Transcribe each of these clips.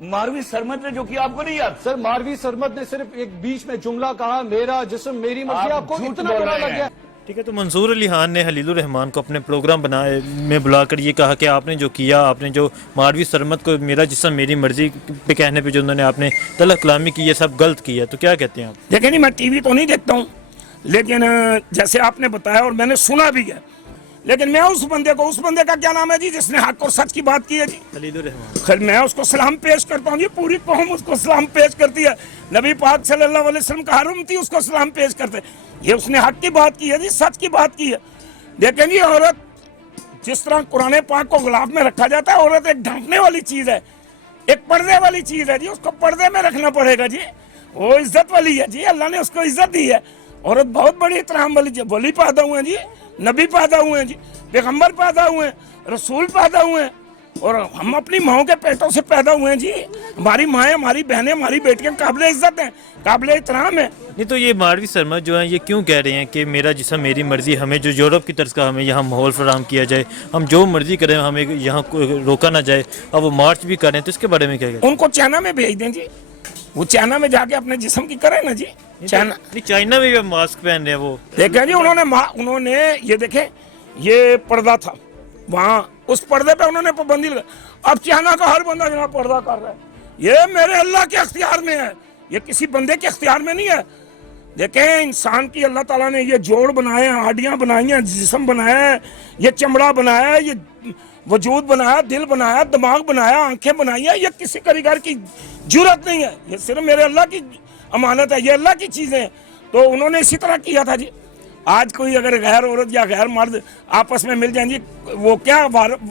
मारवी सरमत ने जो किया आपको नहीं याद? सर मारवी सरमत ने सिर्फ एक बीच में जुमला कहा, मेरा जिस्म मेरी मर्जी, आपको इतना बुरा लग गया? ठीक है, तो मंसूर अली खान ने खलीलुर रहमान को अपने प्रोग्राम बनाए में बुलाकर ये कहा कि आपने जो किया, आपने जो मारवी सरमत को मेरा जिस्म मेरी मर्जी पे कहने पे जो उन्होंने आपने तलख कलामी की, ये सब गलत किया। तो क्या कहते हैं आप? देखिए नहीं, मैं टीवी तो नहीं देखता हूँ, लेकिन जैसे आपने बताया और मैंने सुना भी है, लेकिन मैं उस बंदे का क्या नाम है जी, जिसने हक और सच की बात की है जी, खलीलुर रहमान। खैर मैं उसको सलाम पेश करता हूँ जी, पूरी कौम उसको सलाम पेश करती है। नबी पाक सल्लल्लाहु अलैहि वसल्लम का हर उम्मती उसको सलाम पेश करते। ये उसने हक की बात की है जी, सच की बात की है। देखें जी, औरत जिस तरह कुरान पाक को गुलाब में रखा जाता है, औरत एक ढांकने वाली चीज है, एक पर्दे वाली चीज है जी, उसको पर्दे में रखना पड़ेगा जी। वो इज्जत वाली है जी, अल्लाह ने उसको इज्जत दी है। औरत बहुत बड़ी इत्तराम वाली वली पैदा हुए हैं जी, नबी पैदा हुए हैं जी, पैगंबर पैदा हुए हैं, रसूल पैदा हुए हैं, और हम अपनी माओं के पेटों से पैदा हुए हैं जी। हमारी माएँ, हमारी बहनें, हमारी बेटियां काबिल इज्जत हैं, काबिल इत्तराम है। नहीं तो ये मारवी सरमत जो है ये क्यों कह रहे हैं कि मेरा जिस्म मेरी मर्जी, हमें जो यूरोप की तरफ का हमें यहाँ माहौल फराहम किया जाए, हम जो मर्जी करें, हमें यहाँ रोका ना जाए, अब वो मार्च भी करें, तो इसके बारे में क्या कहते हैं? उनको चाइना में भेज दें जी, वो चाइना में जाके अपने जिस्म की करें ना जी। चाइना में भी मास्क पहन रहे हैं वो। देखें जी, उन्होंने ये देखें, ये पर्दा था वहाँ, उस पर्दे पे उन्होंने पाबंदी लगा। अब चाइना का हर बंदा जनाब पर्दा कर रहा है। ये मेरे अल्लाह के अख्तियार में है, ये किसी बंदे के अख्तियार में नहीं है। देखें, इंसान की अल्लाह ताला ने ये जोड़ बनाए हैं, हड्डियाँ बनाई हैं, जिस्म बनाया है, ये चमड़ा बनाया है, ये वजूद बनाया, दिल बनाया, दिमाग बनाया, आंखें बनाई है। ये किसी कारीगर की जरूरत नहीं है, ये सिर्फ मेरे अल्लाह की अमानत है, ये अल्लाह की चीज़ें हैं। तो उन्होंने इसी तरह किया था जी। आज कोई अगर गैर औरत या गैर मर्द आपस में मिल जाएंगे, वो क्या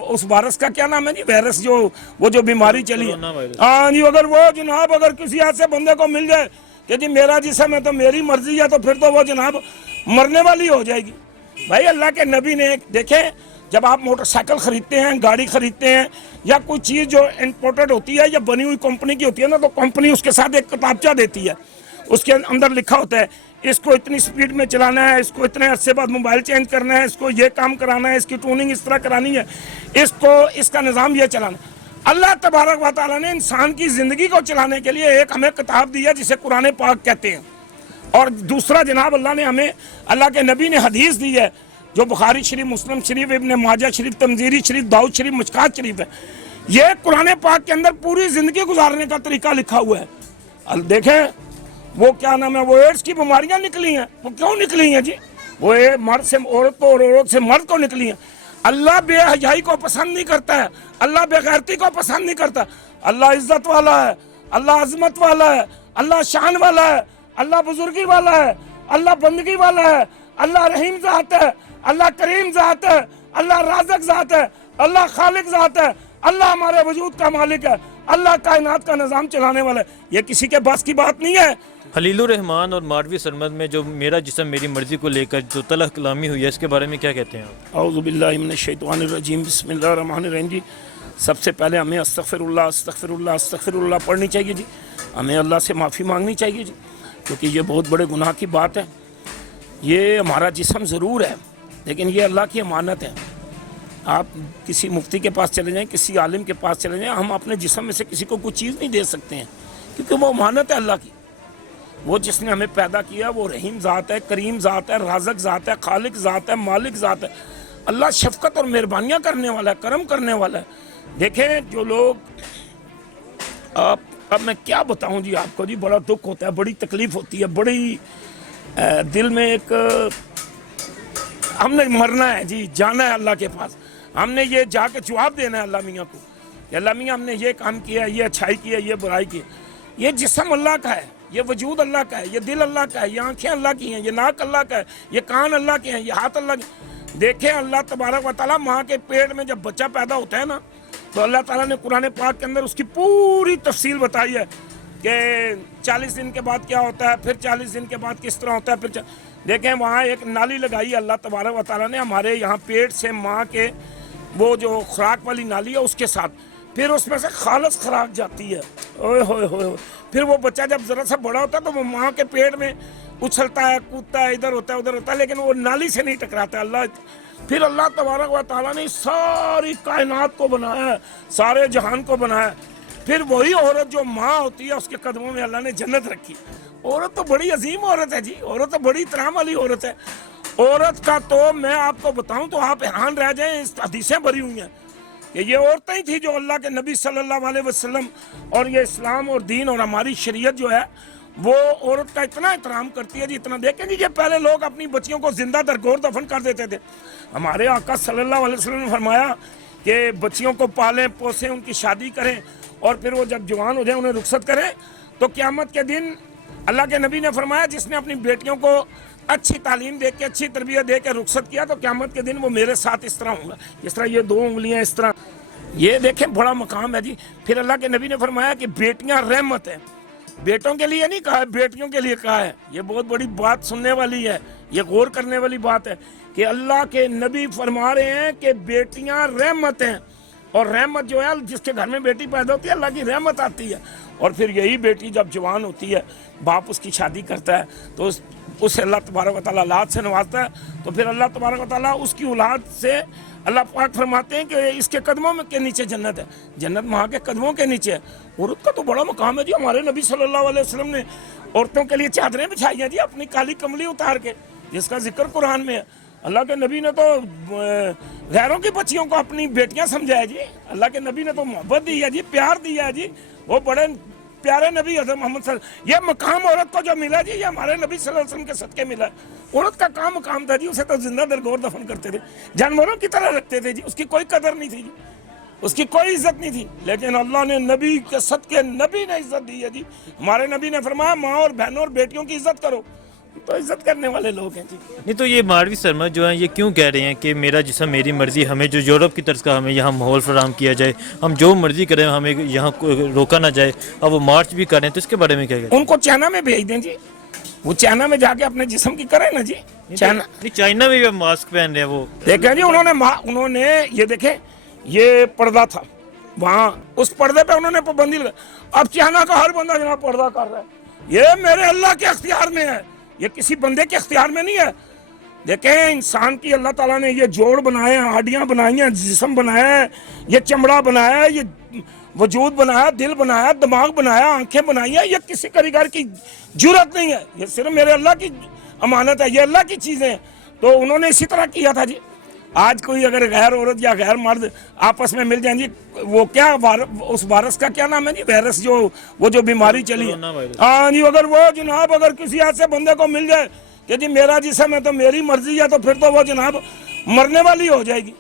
उस वायरस का क्या नाम है जी, वायरस जो बीमारी चली है, हाँ जी, अगर वो जनाब अगर किसी ऐसे बंदे को मिल जाए कि जी मेरा जिस्म है तो मेरी मर्जी है, तो फिर तो वो जनाब मरने वाली हो जाएगी। भाई अल्लाह के नबी ने, देखें, जब आप मोटरसाइकिल खरीदते हैं, गाड़ी खरीदते हैं, या कोई चीज़ जो इम्पोर्टेड होती है या बनी हुई कंपनी की होती है ना, तो कंपनी उसके साथ एक किताबचा देती है, उसके अंदर लिखा होता है इसको इतनी स्पीड में चलाना है, इसको इतने अरसे बाद मोबाइल चेंज करना है, इसको ये काम कराना है, इसकी ट्यूनिंग इस तरह करानी है, इसका निज़ाम ये चलाना है। अल्लाह तबारक व तआला ने इंसान की ज़िंदगी को चलाने के लिए एक हमें किताब दी है जिसे कुरान पाक कहते हैं, और दूसरा जनाब अल्लाह ने हमें, अल्लाह के नबी ने हदीस दी है जो बुखारी शरीफ, मुस्लिम शरीफ, इब्न माजा शरीफ, तमजीरी शरीफ, दाऊद शरीफ, मुश्कात शरीफ है। ये कुरान पाक के अंदर पूरी ज़िंदगी गुजारने का तरीका लिखा हुआ है। देखें, वो क्या नाम है, वो एड्स की बीमारियां निकली हैं, वो क्यों निकली हैं जी? वो मर्द से औरत को और औरत से मर्द को निकली हैं। अल्लाह बेहयाई को पसंद नहीं करता है, अल्लाह बेगैरती को पसंद नहीं करता। अल्लाह इज्जत वाला है, अल्लाह अजमत वाला है, अल्लाह शान वाला है, अल्लाह बुजुर्गी वाला है, अल्लाह बंदगी वाला है, अल्लाह रहीम ज़ात है, अल्लाह करीम ज़ात है, अल्लाह राज़िक ज़ात है, अल्लाह खालिक ज़ात है, अल्लाह हमारे वजूद का मालिक है, अल्लाह कायनात का निज़ाम चलाने वाला है। ये किसी के बस की बात नहीं है। खलीलुर रहमान और मारवी सरमत में जो मेरा जिस्म मेरी मर्जी को लेकर जो तलख कलामी हुई है, इसके बारे में क्या कहते हैं आप? औज़ु बिल्लाहि मिनश शैतानिर रजीम, बिस्मिल्लाहिर रहमानिर रहीम जी। सबसे पहले हमें अस्तगफिरुल्लाह अस्तगफिरुल्लाह अस्तगफिरुल्लाह पढ़नी चाहिए जी, हमें अल्लाह से माफ़ी मांगनी चाहिए जी, क्योंकि ये बहुत बड़े गुनाह की बात है। ये हमारा जिस्म ज़रूर है, लेकिन ये अल्लाह की अमानत है। आप किसी मुफ्ती के पास चले जाएं, किसी आलिम के पास चले जाएं, हम अपने जिस्म में से किसी को कुछ चीज़ नहीं दे सकते हैं, क्योंकि वो अमानत है अल्लाह की। वो जिसने हमें पैदा किया वो रहीम ज़ात है, करीम ज़ात है, राज़िक ज़ात है, खालिक ज़ात है, मालिक ज़ात है। अल्लाह शफ़क़त और मेहरबानियाँ करने वाला है, करम करने वाला है। देखें, जो लोग अब मैं क्या बताऊँ जी आपको जी, बड़ा दुख होता है, बड़ी तकलीफ़ होती है, बड़ी दिल में एक, हमने मरना है जी, जाना है अल्लाह के पास, हमने ये जाके जवाब देना है अल्लाह मियाँ को, अल्लाह मियाँ हमने ये काम किया, ये अच्छाई की है, ये बुराई की। ये जिस्म अल्लाह का है, ये वजूद अल्लाह का है, ये दिल अल्लाह का है, ये आंखें अल्लाह की हैं, ये नाक अल्लाह का है, ये कान अल्लाह के हैं, ये हाथ अल्लाह के। देखें, अल्लाह तबारक व तआला माँ के पेट में जब बच्चा पैदा होता है ना, तो अल्लाह ताला ने कुरान पाक के अंदर उसकी पूरी तफसील बताई है कि 40 दिन के बाद क्या होता है, फिर 40 दिन के बाद किस तरह होता है। फिर देखें, वहाँ एक नाली लगाई अल्लाह तबारक व तआला ने हमारे यहाँ पेट से, माँ के वो जो खुराक वाली नाली है उसके साथ, फिर उसमें से खालस खुराक जाती है। ओए होए होए, फिर वो बच्चा जब ज़रा सा बड़ा होता है तो वो माँ के पेट में उछलता है, कूदता है, इधर होता है उधर होता है, लेकिन वो नाली से नहीं टकराता। फिर अल्लाह तबारक व तआला ने सारी कायनात को बनाया, सारे जहान को बनाया, फिर वही औरत जो माँ होती है उसके कदमों में अल्लाह ने जन्नत रखी। औरत तो बड़ी अजीम औरत है जी, औरत तो बड़ी इतराम वाली औरत है। औरत का तो मैं आपको बताऊं तो आप हैरान रह जाएं, इस हदीसें भरी हुई हैं कि ये औरतें ही थी जो अल्लाह के नबी सल्लल्लाहु अलैहि वसल्लम और ये इस्लाम और दीन और हमारी शरीयत जो है वो औरत का इतना एहतराम करती है जी, इतना। देखें जी, ये पहले लोग अपनी बच्चियों को जिंदा दरगोर दफन कर देते थे। हमारे आका सल्लल्लाहु अलैहि वसल्लम ने फरमाया कि बच्चियों को पालें पोसें, उनकी शादी करें और फिर वो जब जवान हो जाए उन्हें रुखसत करें। तो क़यामत के दिन अल्लाह के नबी ने फरमाया जिसने अपनी बेटियों को अच्छी तालीम दे के अच्छी तरबियत दे के रुखसत किया तो क़यामत के दिन वो मेरे साथ इस तरह होगा, जिस तरह ये 2 उंगलियां इस तरह। ये देखें बड़ा मकाम है जी। फिर अल्लाह के नबी ने फरमाया कि बेटियां रहमत है। बेटों के लिए नहीं कहा है, बेटियों के लिए कहा है। ये बहुत बड़ी बात सुनने वाली है, ये गौर करने वाली बात है कि अल्लाह के नबी फरमा रहे हैं कि बेटियां रहमत हैं। और रहमत जो है, जिसके घर में बेटी पैदा होती है अल्लाह की रहमत आती है। और फिर यही बेटी जब जवान होती है, बाप उसकी शादी करता है तो उसे अल्लाह तबारक व तआला औलाद से नवाजता है। तो फिर अल्लाह तबारक व तआला उसकी औलाद से अल्लाह पाक फरमाते हैं कि इसके कदमों में के नीचे जन्नत है, जन्नत माँ के कदमों के नीचे है। औरत का तो बड़ा मकाम है जी। हमारे नबी सल्लल्लाहु अलैहि वसल्लम ने औरतों के लिए चादरें बिछाई हैं जी, अपनी काली कमली उतार के, जिसका जिक्र कुरान में है। अल्लाह के नबी ने तो गैरों की बच्चियों को अपनी बेटियां समझाया जी। अल्लाह के नबी ने तो मोहब्बत दी है जी, प्यार दिया है जी। वो बड़े प्यारे नबी हज़रत मोहम्मद सल्लल्लाहु, ये मकाम औरत को जो मिला जी, ये हमारे नबी सल्लल्लाहु अलैहि वसल्लम के सदके मिला। औरत का काम मकाम था जी, उसे तो जिंदा दरगोर दफन करते थे, जानवरों की तरह रखते थे जी, उसकी कोई कदर नहीं थी जी, उसकी कोई इज्जत नहीं थी। लेकिन अल्लाह ने नबी के सदके नबी ने इज्जत दी है जी। हमारे नबी ने फरमाया माँ और बहनों और बेटियों की इज्जत करो, तो इज्जत करने वाले लोग हैं जी। नहीं तो ये मारवी सरमत जो है ये क्यों कह रहे हैं कि मेरा जिस्म मेरी मर्जी, हमें जो यूरोप की तरफ का हमें यहाँ माहौल फराहम किया जाए, हम जो मर्जी करें, हमें यहाँ रोका ना जाए, अब वो मार्च भी करें, तो इसके बारे में क्या कहें? उनको चाइना में भेज दें जी, वो चाइना में जाके अपने जिस्म की करें ना जी। चाइना में भी मास्क पहन रहे हैं वो, देखें जी, उन्होंने ये देखें, ये पर्दा था वहाँ, उस पर्दे पे उन्होंने पाबंदी लगा। अब चाइना का हर बंदा जनाब पर्दा कर रहा है। ये मेरे अल्लाह के अख्तियार में है, ये किसी बंदे के अख्तियार में नहीं है। देखें, इंसान की अल्लाह ताला ने ये जोड़ बनाए हैं, हड्डियाँ बनाई हैं, जिस्म बनाया है, ये चमड़ा बनाया है, ये वजूद बनाया, दिल बनाया, दिमाग बनाया, आंखें बनाई हैं। ये किसी कारीगर की जरूरत नहीं है, ये सिर्फ मेरे अल्लाह की अमानत है, ये अल्लाह की चीज़ें हैं। तो उन्होंने इसी तरह किया था जी। आज कोई अगर गैर औरत या गैर मर्द आपस में मिल जाएंगे, वो क्या उस वायरस का क्या नाम है जी, वायरस जो बीमारी चली है, हाँ जी, अगर वो जनाब अगर किसी ऐसे बंदे को मिल जाए कि जी मेरा जिस्म है तो मेरी मर्जी है, तो फिर तो वो जनाब मरने वाली हो जाएगी।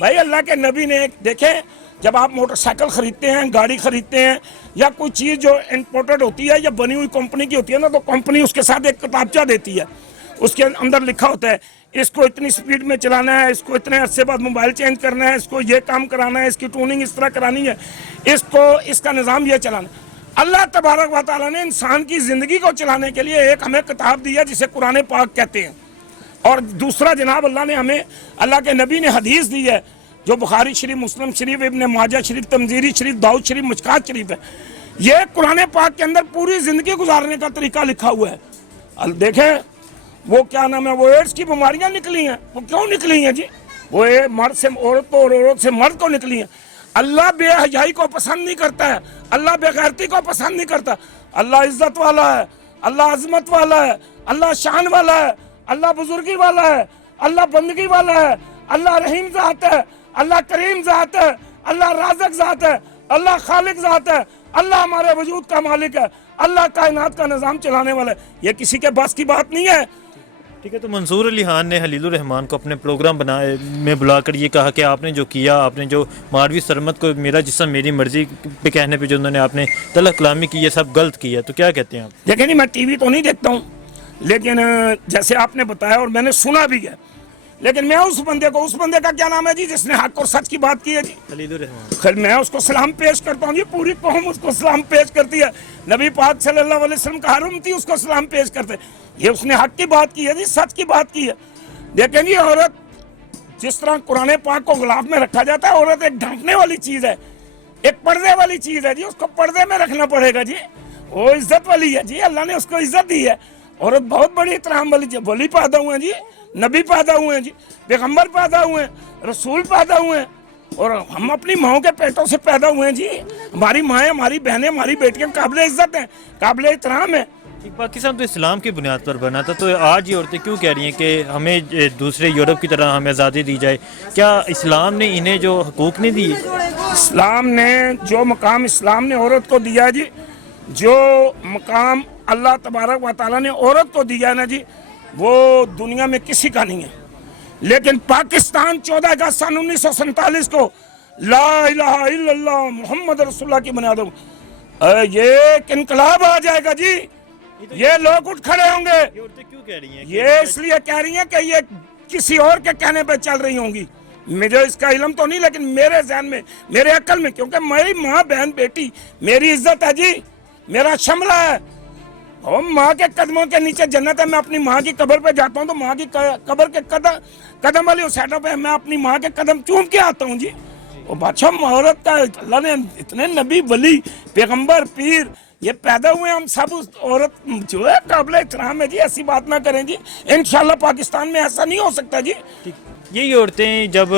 भाई अल्लाह के नबी ने देखें, जब आप मोटरसाइकिल खरीदते हैं, गाड़ी खरीदते हैं, या कोई चीज़ जो इम्पोर्टेड होती है या बनी हुई कंपनी की होती है ना, तो कंपनी उसके साथ एक किताबचा देती है, उसके अंदर लिखा होता है इसको इतनी स्पीड में चलाना है, इसको इतने अरसे बाद मोबाइल चेंज करना है, इसको ये काम कराना है, इसकी ट्यूनिंग इस तरह करानी है, इसका निज़ाम ये चलाना है। अल्लाह तबारक व तआला ने इंसान की ज़िंदगी को चलाने के लिए एक हमें किताब दी है जिसे कुरान पाक कहते हैं, और दूसरा जनाब अल्लाह ने हमें, अल्लाह के नबी ने हदीस दी है जो बुखारी शरीफ, मुस्लिम शरीफ, इब्न माजा शरीफ, तमजीरी शरीफ, दाऊद शरीफ, मुश्कात शरीफ है। ये कुरान पाक के अंदर पूरी ज़िंदगी गुजारने का तरीका लिखा हुआ है। देखें, वो क्या नाम है, वो एड्स की बीमारियां निकली हैं, वो क्यों निकली हैं जी? वो मर्द से औरत को और औरत से मर्द को निकली हैं। अल्लाह बेहयाई को पसंद नहीं करता है, अल्लाह बेगैरती को पसंद नहीं करता। अल्लाह इज्जत वाला है, अल्लाह अजमत वाला है, अल्लाह शान वाला है, अल्लाह बुजुर्गी वाला है, अल्लाह बंदगी वाला है, अल्लाह रहीम ज़ात है, अल्लाह करीम ज़ात है, अल्लाह राज़िक ज़ात है, अल्लाह खालिक ज़ात है, अल्लाह हमारे वजूद का मालिक है, अल्लाह कायनात का निज़ाम चलाने वाला है। ये किसी के बस की बात नहीं है। ठीक है, तो मंसूर अली खान ने हलीलुर रहमान को अपने प्रोग्राम में बुलाकर ये कहा कि आपने जो किया, आपने जो मारवी सरमत को मेरा जिस्म मेरी मर्जी पे कहने पे जो उन्होंने आपने तलख कलामी की, ये सब गलत किया, तो क्या कहते हैं आप? देखें नहीं, मैं टीवी तो नहीं देखता हूँ, लेकिन जैसे आपने बताया और मैंने सुना भी है, लेकिन मैं उस बंदे का क्या नाम है जी जिसने हक और सच की बात की है जी, हलीलुर रहमान, खैर मैं उसको सलाम पेश करता हूँ जी। पूरी कौम उसको सलाम पेश करती है, नबी पाक सल्लल्लाहु अलैहि वसल्लम का हर उम्मती उसको सलाम पेश करते। ये उसने हक की बात की है जी, सच की बात की है। देखें जी, औरत जिस तरह कुरान पाक को गिलाफ में रखा जाता है, औरत एक ढांकने वाली चीज़ है, एक पर्दे वाली चीज़ है जी, उसको पर्दे में रखना पड़ेगा जी। वो इज्जत वाली है जी, अल्लाह ने उसको इज्जत दी है। औरत बहुत बड़ी इतराम वाली चीज़, वली पैदा हुए हैं जी, नबी पैदा हुए हैं जी, पैगम्बर पैदा हुए हैं, रसूल पैदा हुए हैं, और हम अपनी माओ के पेटों से पैदा हुए हैं जी। हमारी माएँ, हमारी बहनें, हमारी बेटियां काबिल इज्जत हैं, काबिल एहतराम है। पाकिस्तान तो इस्लाम की बुनियाद पर बना था, तो आज ये औरतें क्यों कह रही हैं कि हमें दूसरे यूरोप की तरह हमें आज़ादी दी जाए? क्या इस्लाम ने इन्हें जो हकूक़ नहीं दिए? इस्लाम ने जो मकाम इस्लाम ने औरत को दिया है जी, जो मकाम अल्लाह तबारक व तआला ने औरत को दिया है ना जी, वो दुनिया में किसी का नहीं है। लेकिन पाकिस्तान 14 अगस्त सन 1947 को ला इलाहा इल्लल्लाह मोहम्मद रसूलुल्लाह की बुनियाद ये एक इनकलाब आ जाएगा जी। ये लोग उठ खड़े होंगे। ये औरतें क्यों कह रही हैं? ये इसलिए कह रही हैं कि ये किसी और के कहने पे चल रही होंगी। मुझे इसका इल्म तो नहीं, लेकिन मेरे ज़हन में, मेरे अक्ल में, क्योंकि मेरी माँ, बहन, बेटी मेरी इज्जत है जी, मेरा शमला है। और माँ के कदमों के नीचे जन्नत है। मैं अपनी माँ की कब्र पे जाता हूँ तो माँ की कब्र के कदम वाली उस साइडों पे मैं अपनी माँ के कदम चूम के आता हूँ जी। वो बादशाह औरत का अल्लाह ने इतने नबी, वली, पैगंबर, पीर ये पैदा हुए, हम सब उस औरत जो है काबिल एहतराम है जी। ऐसी बात ना करें जी, इंशाल्लाह पाकिस्तान में ऐसा नहीं हो सकता जी। यही औरतें जब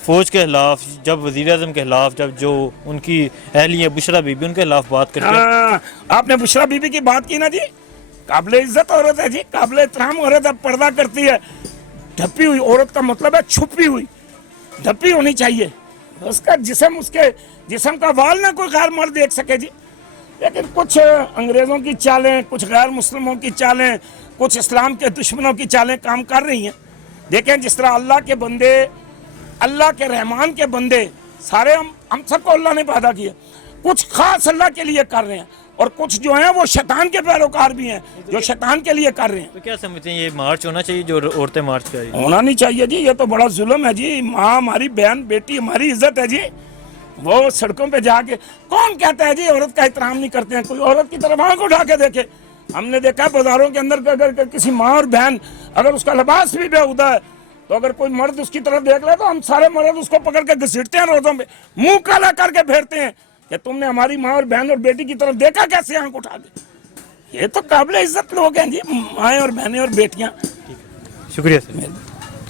फ़ौज के खिलाफ, जब वज़ीर आज़म के खिलाफ, जब जो उनकी अहलिया बुशरा बीबी उनके खिलाफ बात करते हैं। आपने बुशरा बीबी की बात की ना जी, काबिल इज्जत औरत है जी, काबिल एहतराम औरत है, पर्दा करती है। ढपी हुई औरत का मतलब है छुपी हुई, ढपी होनी चाहिए। उसका जिस्म, उसके जिस्म का वाल ना कोई गैर मर्द देख सके जी। लेकिन कुछ अंग्रेज़ों की चालें, कुछ गैर मुस्लिमों की चालें, कुछ इस्लाम के दुश्मनों की चालें काम कर रही हैं। देखें जिस तरह अल्लाह के बंदे, अल्लाह के रहमान के बंदे सारे, हम सबको अल्लाह ने पैदा किया, कुछ खास अल्लाह के लिए कर रहे हैं, और कुछ जो हैं वो शैतान के पैरोकार भी हैं जो शैतान के लिए कर रहे हैं। तो क्या समझते हैं ये मार्च होना चाहिए जो औरतें मार्च करें? होना नहीं चाहिए जी, ये तो बड़ा जुल्म है जी। माँ हमारी, बहन, बेटी हमारी इज्जत है जी। वो सड़कों पे जाके कौन कहता है जी औरत का एहतराम नहीं करते हैं? कोई औरत की तरफ आंख उठा के देखे। हमने देखा बाजारों के अंदर अगर किसी माँ और बहन, अगर उसका लिबास भी बेहुदा है, तो अगर कोई मर्द उसकी तरफ देख ले तो हम सारे मर्द उसको पकड़ के घसीटते हैं रोडों पे, मुंह काला करके फेरते हैं कि तुमने हमारी माँ और बहन और बेटी की तरफ देखा कैसे आंख उठा के। ये तो काबिल इज्जत लोग हैं जी, माएँ और बहनें और बेटियाँ। शुक्रिया सर।